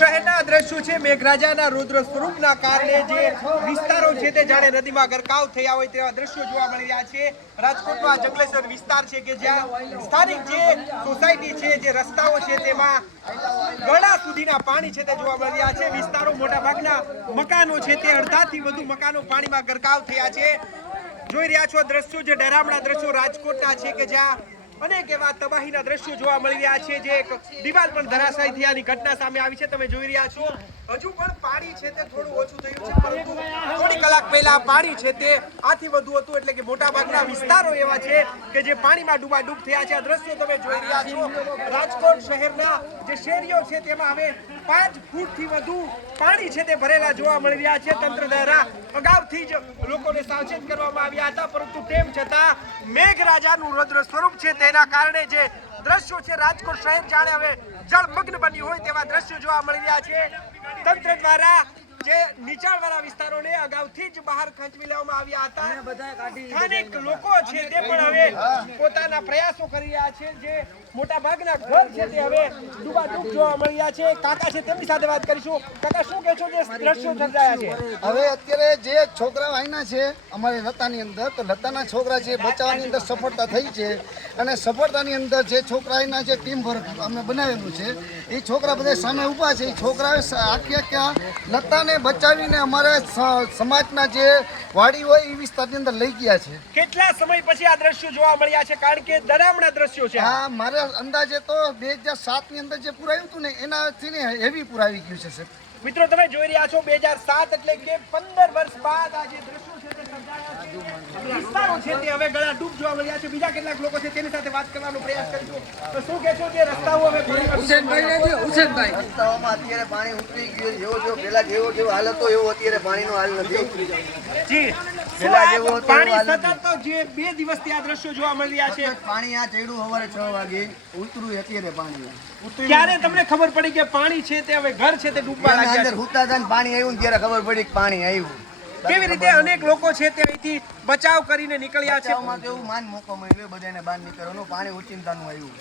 શહેરના દ્રશ્યો છે. મેઘરાજાના રુદ્ર સ્વરૂપના કારણે જે વિસ્તારો છે તે જાણે નદીમાં ગરકાવ થયા હોય તેવા દ્રશ્યો જોવા મળી છે. રાજકોટમાં જંગલેશ્વર વિસ્તાર છે કે જ્યાં સ્થાનિક જે સોસાયટી છે, જે રસ્તાઓ છે તેમાં ગળા સુધીના પાણી છે તે જોવા મળી રહ્યા છે. વિસ્તારો મોટા ભાગના મકાનો છે તે અડધાથી વધુ મકાનો પાણીમાં ગરકાવ થયા છે. જોઈ રહ્યા છો દ્રશ્યો જે ડરામણા દ્રશ્યો રાજકોટના છે કે જ્યાં અનેક એવા તબાહીના દ્રશ્યો જોવા મળી રહ્યા છે, જે એક દિવાલ પણ ધરાશાયી થયાની ઘટના સામે આવી છે. તમે જોઈ રહ્યા છો હજુ પણ પાણી છે તે થોડું ઓછું થયું છે, પરંતુ થોડી કલાક પહેલા પાણી છે તે આથી વધુ હતું, એટલે કે મોટા ભાગના વિસ્તારો એવા છે કે જે પાણીમાં ડૂબાડૂબ થયા છે. આ દ્રશ્યો તમે જોઈ રહ્યા છો. રાજકોટ શહેરના જે શેરીઓ છે તેમાં હવે પાંચ ફૂટથી વધુ પાણી છે તે ભરેલા જોવા મળી રહ્યા છે. તંત્ર દ્વારા અગાઉથી જ લોકોને સાવચેત કરવામાં આવ્યા હતા, પરંતુ તેમ છતાં મેઘરાજાનું રૌદ્ર સ્વરૂપ છે તેના કારણે જે દ્રશ્યો છે, રાજકોટ શહેર જાણે હવે જળમગ્ન બન્યું હોય તેવા દ્રશ્યો જોવા મળી રહ્યા છે. તંત્ર દ્વારા જે નીચાણવાળા વિસ્તારોને અગાઉથી જ બહાર ખંચવી લેવામાં આવ્યા હતા. સ્થાનિક લોકો છે તે પણ હવે પોતાના પ્રયાસો કરી રહ્યા છે. જે મોટા ભાગના ઘર છે તે હવે ડૂબાડૂબ જોવા મળી રહ્યા છે. કાકા છે તેમની સાથે વાત કરીશું. કાકા શું કહેશો જે દ્રશ્યો સર્જાયા છે? હવે અત્યારે જે છોકરાઓ વાયના છે અમારી લતાની અંદર તો લતાના છોકરા છે બચાવવાની અંદર સફળતા થઈ છે. અને સફળતાની અંદર જે છોકરા આઈના જે ટીમ વર્ક અમે બનાવેલું છે. એ છોકરા બધા સામે ઊભા છે. એ છોકરાએ આખી આખે આખા લતાને બચાવીને અમારા સમાજના જે વાડી હોય એ વિસ્તારની અંદર લઈ ગયા છે. કેટલા સમય પછી આ દ્રશ્યો જોવા મળ્યા છે? કારણ કે દરામણા દ્રશ્યો છે. હા મારા અંદાજે તો બે હજાર સાતની અંદર જે પુરાયું હતું ને એનાથી ને હેવી પુરાવી ગયું છે સર મિત્રો તમે જોઈ રહ્યા છો બે હજાર સાત એટલે કે પંદર વર્ષ બાદ આ જે દ્રશ્યો છે તે સર્જાયા વિસ્તારો છે તે હવે ગળા ડૂબ જોવા મળ્યા છે. બીજા કેટલાક લોકો છે તેની સાથે વાત કરવાનો પ્રયાસ કરીશું. તો શું કહેશો જે રસ્તાઓ હવે પાણીમાં રસ્તાઓમાં અત્યારે પાણી ઉતરી ગયું જેવો જેવો પેલા જેવો જેવો હાલ હતો એવો અત્યારે પાણીનો હાલ નથી. જી. પેલા જેવો પાણી સતત જે બે દિવસથી આ દ્રશ્યો જોવા મળ્યા છે. પાણી આ ચડ્યું સવારે છ વાગે. ઉતરું અત્યારે પાણી. ક્યારે તમને ખબર પડી કે પાણી છે તે હવે ઘર છે તે ડૂબવા લાગ્યા અંદર હુતા હતા પાણી આવ્યું ત્યારે ખબર પડી કે પાણી આવ્યું. કેવી રીતે અનેક લોકો છે તે અહીંથી બચાવ કરીને નીકળ્યા છે? બચાવમાં તો એવું માન મોકો મળ્યો બધાને બહાર નીકળવાનું પાણી ઓચિંતાનું આવ્યું.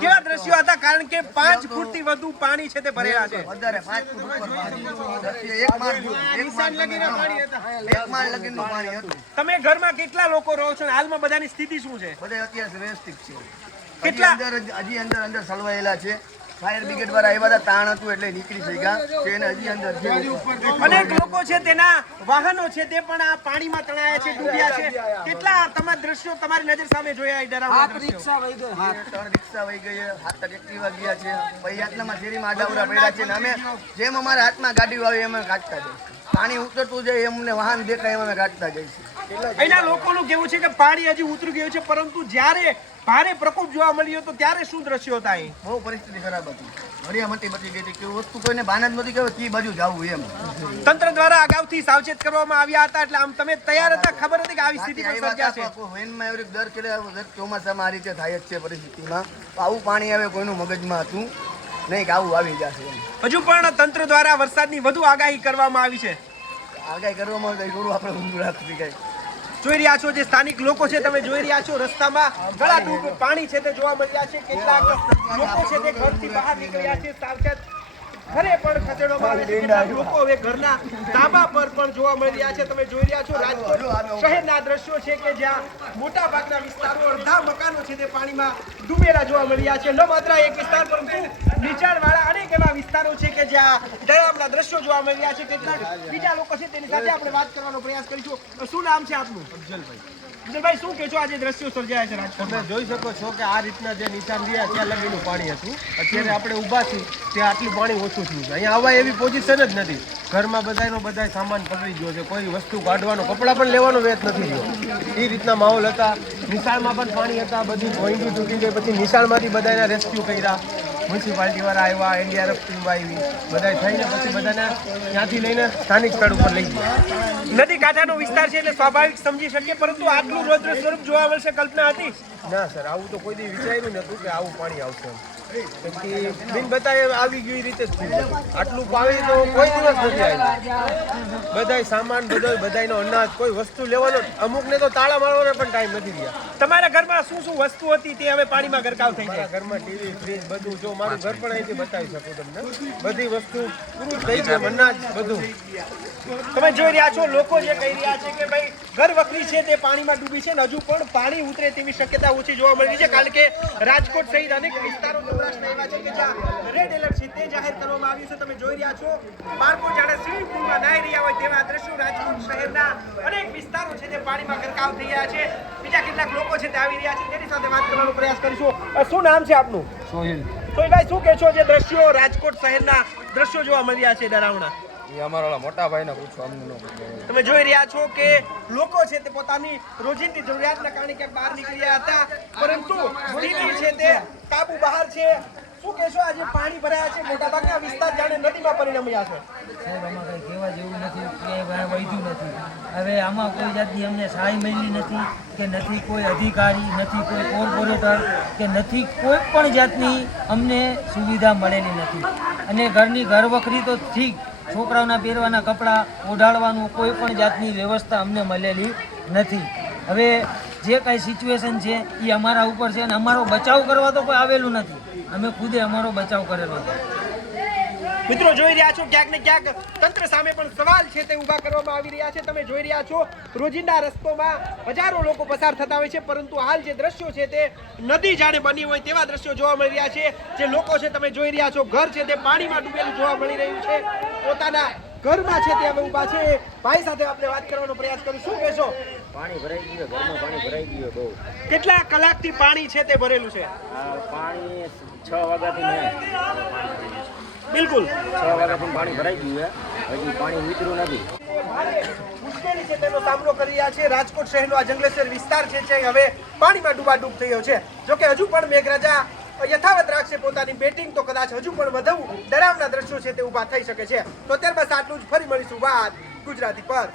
કેવા દ્રશ્યો હતા? કારણ કે પાંચ ફૂટથી વધુ પાણી છે તે ભરેલા છે. વધારે પાંચ ફૂટ ઉપર પાણી એક માળ એક માળ લગીને પાણી હતા. એક માળ લગીનું પાણી હતું. તમે ઘરમાં કેટલા લોકો રહો છો હાલમાં બધાની સ્થિતિ શું છે? બધા અત્યારે વ્યવસ્થિત છે. કેટલા? કેટલા? અંદર હજી અંદર અંદર સલવાયેલા છે. ફાયર બ્રિગેડ વાળા આવ્યા હતા તાણ હતું એટલે નીકળી થઈ ગયા ટ્રેન હજી અંદર છે અનેક લોકો છે તેના વાહનો છે તે પણ આ પાણીમાં તણાયા છે ડૂબ્યા છે. કેટલા તમારા દ્રશ્યો તમારી નજર સામે જોયા ડરાવના દ્રશ્યો? ત્રણ રિક્ષા વહી ગઈ હાથ તક એક્ટિવા ગયા છે. પછી આટલામાં શેરીમાં આડાવડા પડ્યા છે અમે જેમ અમારા હાથમાં ગાડીઓ આવે એમ કાઢતા જઈશું પાણી ઉતરતું જાય એમને વાહન દેખાય એમ અમે કાઢતા જઈશું અહીંના લોકોનું કેવું છે કે પાણી હજી ઉતરી ગયું છે પરંતુ જ્યારે ભારે પ્રકોપ જોવા મળ્યો તો ત્યારે શું દ્રશ્યો હતા અહીં બહુ પરિસ્થિતિ ખરાબ હતી. હરિયામટી બચી ગઈ હતી કે વસ્તુ કોઈને ભાન જ નથી કે કઈ બાજુ જવું એમ. તંત્ર દ્વારા અગાઉથી સાવચેત કરવામાં આવ્યા હતા એટલે આમ તમે તૈયાર હતા? ખબર હતી કે આવી સ્થિતિ પણ સર્જાશે વેનમાં દર કે દર ચોમાસામાં આ રીતે થાય જ છે પરિસ્થિતિમાં. આવું પાણી આવે કોઈનું મગજમાં હતું? નહીં કે આવું આવી જશે હજુ પણ તંત્ર દ્વારા વરસાદની વધુ આગાહી કરવામાં આવી છે. આગાહી કરવામાં તો થોડું આપણે ઊંધું રાખવી કઈ. જોઈ રહ્યા છો જે સ્થાનિક લોકો છે, તમે જોઈ રહ્યા છો રસ્તામાં ગળા પાણી છે તે જોવા મળી રહ્યા છે. કેટલાક લોકો છે તે ઘરથી બહાર નીકળ્યા છે. સાવચેત ઘરે પણ કેટલાક લોકો હવે ઘરના ધાબા પર પણ જોવા મળી રહ્યા છે. તમે જોઈ રહ્યા છો રાજકોટ શહેરના દ્રશ્યો છે કે જ્યાં મોટા ભાગના વિસ્તારો અડધા મકાનો છે તે પાણીમાં ડૂબેલા જોવા મળી રહ્યા છે. ન માત્ર એક વિસ્તાર પરંતુ નીચાણવાળા અનેક એવા વિસ્તારો છે કે જ્યાં ડરામના દ્રશ્યો જોવા મળી રહ્યા છે. કેટલાક બીજા લોકો છે તેની સાથે આપણે વાત કરવાનો પ્રયાસ કરીશું. શું નામ છે આપનું? અફજલભાઈ શું કહો છો આજે દ્રશ્યો સર્જાયા છે રાજકોટ તમે જોઈ શકો છો કે આ રીતના જે નિશાન રહ્યા ત્યાં લગીનું પાણી હતું. અત્યારે આપણે ઊભા છીએ, ત્યાં આટલું પાણી ઓછું થયું છે. અહીંયા આવવા એવી પોઝિશન જ નથી. ઘરમાં બધાનો બધા સામાન પકડી ગયો છે. કોઈ વસ્તુ કાઢવાનો, કપડાં પણ લેવાનો વેત નથી ગયો. એ રીતના માહોલ હતા. નિશાળમાં પણ પાણી હતા. બધી ભોંયડી તૂટી ગઈ. પછી નિશાળમાંથી બધાના રેસ્ક્યુ કર્યા. મ્યુનિસિપાલિટી વાળા આવ્યા એનડીઆરએફ ટીમ આવી બધા થઈને પછી બધાને ત્યાંથી લઈને સ્થાનિક સ્થળ ઉપર લઈ ગયા. નદી કાંઠાનો વિસ્તાર છે એટલે સ્વાભાવિક સમજી શકીએ પરંતુ આટલું રોજ સ્વરૂપ જોવા મળશે કલ્પના હતી? ના સર આવું તો કોઈ દી વિચાર્યું નતું કે આવું પાણી આવશે બિન બતાએ આવી ગયું રીતે જ થયું આટલું પાવે તો કોઈ દિવસ નથી આવ્યું. બધાય સામાન બધો બધાયનો અનાજ કોઈ વસ્તુ લેવાનો અમુકને તો તાળા મારવાનો પણ ટાઈમ નથી રહ્યા તમારા ઘરમાં શું શું વસ્તુ હતી તે હવે પાણીમાં ગરકાવ થઈ ગયા ઘરમાં ટીવી ફ્રીજ બધું. જો મારું ઘર પણ અહીંથી બતાવી શકું તમને. બધી વસ્તુ પૂરું થઈ ગયું અનાજ બધું. તમે જોઈ રહ્યા છો લોકો જે કહી રહ્યા છે કે ભાઈ ઘર વખરી છે તે પાણીમાં ડૂબી છે અને હજુ પણ પાણી ઉતરે તેવી શક્યતા ઓછી જોવા મળી છે. કારણ કે રાજકોટ સહિત અનેક વિસ્તારો સૌરાષ્ટ્રના એવા છે કે જ્યાં રેડ એલર્ટ છે તે જાહેર કરવામાં આવ્યું છે. તમે જોઈ રહ્યા છો બાળકો જાણે સ્વિમિંગ પુલમાં નાહી રહ્યા હોય તેવા દ્રશ્યો રાજકોટ શહેરના અનેક વિસ્તારો છે જે પાણીમાં ગરકાવ થઈ રહ્યા છે. બીજા કેટલાક લોકો છે તે આવી રહ્યા છે. તેની સાથે વાત કરવાનો પ્રયાસ કરીશું. શું નામ છે આપનું? સોહિલ. સોહિલભાઈ શું કહેશો જે દ્રશ્યો રાજકોટ શહેરના દ્રશ્યો જોવા મળી રહ્યા છે ડરાવણા? એ અમારા મોટા ભાઈને પૂછો અમને ન તમે જોઈ રહ્યા છો કે લોકો છે તે પોતાની રોજિંદી જરૂરિયાતના કારણે ક્યાંક બહાર નીકળ્યા હતા. પરંતુ સ્થિતિ છે તે કાબુ બહાર છે. શું કહેશો આજે પાણી ભરાયા છે? મોટાભાગના વિસ્તાર જાણે નદીમાં પરિણમ્યા છે. સાહેબ આમાં કંઈ કહેવા જેવું નથી. ક્યાંય વૈધું નથી. હવે આમાં કોઈ જાતની અમને સહાય મળી નથી કે નથી કોઈ અધિકારી નથી કોઈ કોર્પોરેટર કે નથી કોઈ પણ જાતની અમને સુવિધા મળેલી નથી. અને ઘરની ઘર વખરી તો ઠીક છોકરાઓના પહેરવાના કપડાં ઓઢાડવાનું કોઈ પણ જાતની વ્યવસ્થા અમને મળેલી નથી. હવે જે કાંઈ સિચ્યુએશન છે એ અમારા ઉપર છે અને અમારો બચાવ કરવા તો કોઈ આવેલું નથી. અમે ખુદે અમારો બચાવ કરેલો છે. મિત્રો જોઈ રહ્યા છો ક્યાંક ને ક્યાંક તંત્ર સામે પણ સવાલ છે તે ઊભા કરવામાં આવી રહ્યા છે. તમે જોઈ રહ્યા છો રોજિંદા રસ્તોમાં હજારો લોકો પસાર થતા હોય છે પરંતુ હાલ જે દ્રશ્યો છે તે નદી જાણે બની હોય તેવા દ્રશ્યો જોવા મળી રહ્યા છે. જે લોકો છે તમે જોઈ રહ્યા છો ઘર છે તે પાણીમાં ડૂબેલું જોવા મળી રહ્યું છે. પોતાના ઘરમાં છે તે અમે ઊભા છે. ભાઈ સાથે આપણે વાત કરવાનો પ્રયાસ કરું શું કહેશો. પાણી ભરાઈ ગયું ઘરમાં પાણી ભરાઈ ગયું બહુ. કેટલા કલાકથી પાણી છે તે ભરેલું છે? પાણી છ વાગ્યાથી બિલકુલ. છ વાગ્યાથી પાણી ભરાઈ ગયું છે. હજી પાણી ઉતર્યું નથી. મુશ્કેલી છે તેનો સામનો કરી રહ્યા છે રાજકોટ શહેરનો આ જંગલેશ્વર વિસ્તાર છે જે હવે પાણીમાં ડૂબાડૂબ થયો છે. જોકે હજુ પણ મેઘરાજા યથાવત રાખશે પોતાની બેટિંગ તો કદાચ હજુ પણ વધુ ડરાવના દ્રશ્યો છે તે ઊભા થઈ શકે છે. તો ત્યારબાદ આટલું જ. ફરી મળીશું વાત ગુજરાતી પર.